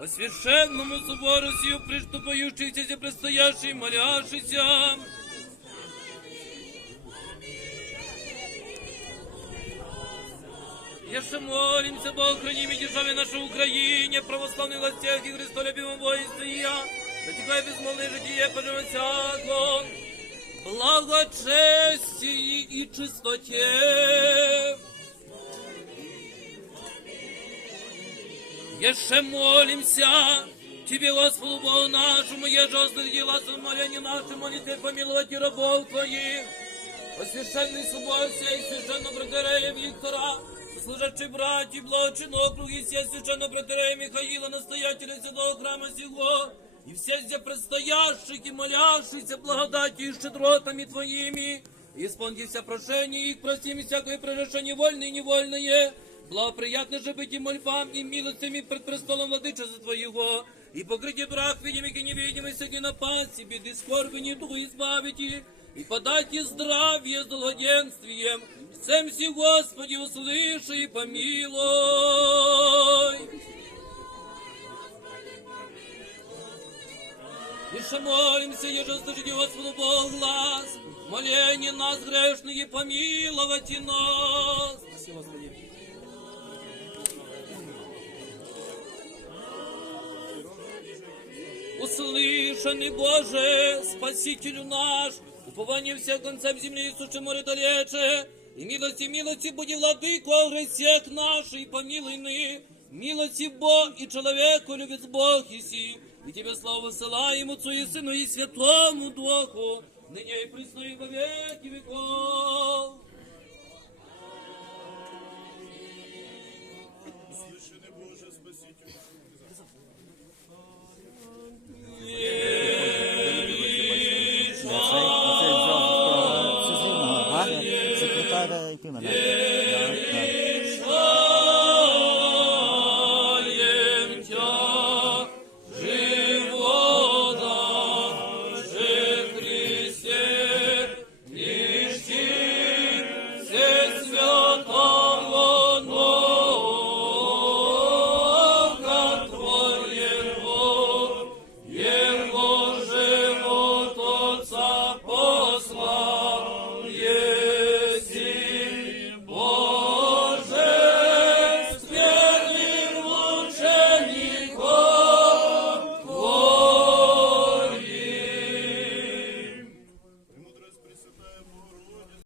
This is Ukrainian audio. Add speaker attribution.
Speaker 1: о священному собору сию приступающийся, предстоящий, молящийся. Еще молимся, Бог, храни ми державе нашей Украине, православной властях и Христолюбивом воинстве, дотекай безмолвное житие, поживем всяко, благочестии и чистоте. Еще молимся Тебе, Господу Богу нашему, еже остави дела моления наши, молитвы помиловать и рабов Твоих. О священный собор сей, священно братерея Виктора, служащий братья, благочин округи, все священно братерея Михаила, настоятеля святого храма сего, и все здесь предстоящих и молящихся благодатью и щедротами Твоими, исполни вся прошения их, прости им всякое прегрешение вольное и невольное, благоприятно же быть и мольбам, и милостями пред престолом владычества Твоего, и покрытие брак видимых и невидимых, всякие напасти, беды, скорби, недугу избавите, и подайте здравие с долгоденствием, всем си, Господи, услыши и помилуй. Еще молимся, еже слышите Господу Бог глаз, моление нас грешные помиловать и нас. Спасибо, Господи. Услышанный Боже, Спасителю наш, упование всех концев земли и суши море далече, и милости, милости буди владыку о грехах наших, помилуй ны, милости Бог и человеку любит Бог иси, и Тебе славу высылаем Отцу и Сыну и Святому Духу, ныне и присно и во веки веков.
Speaker 2: disciplina.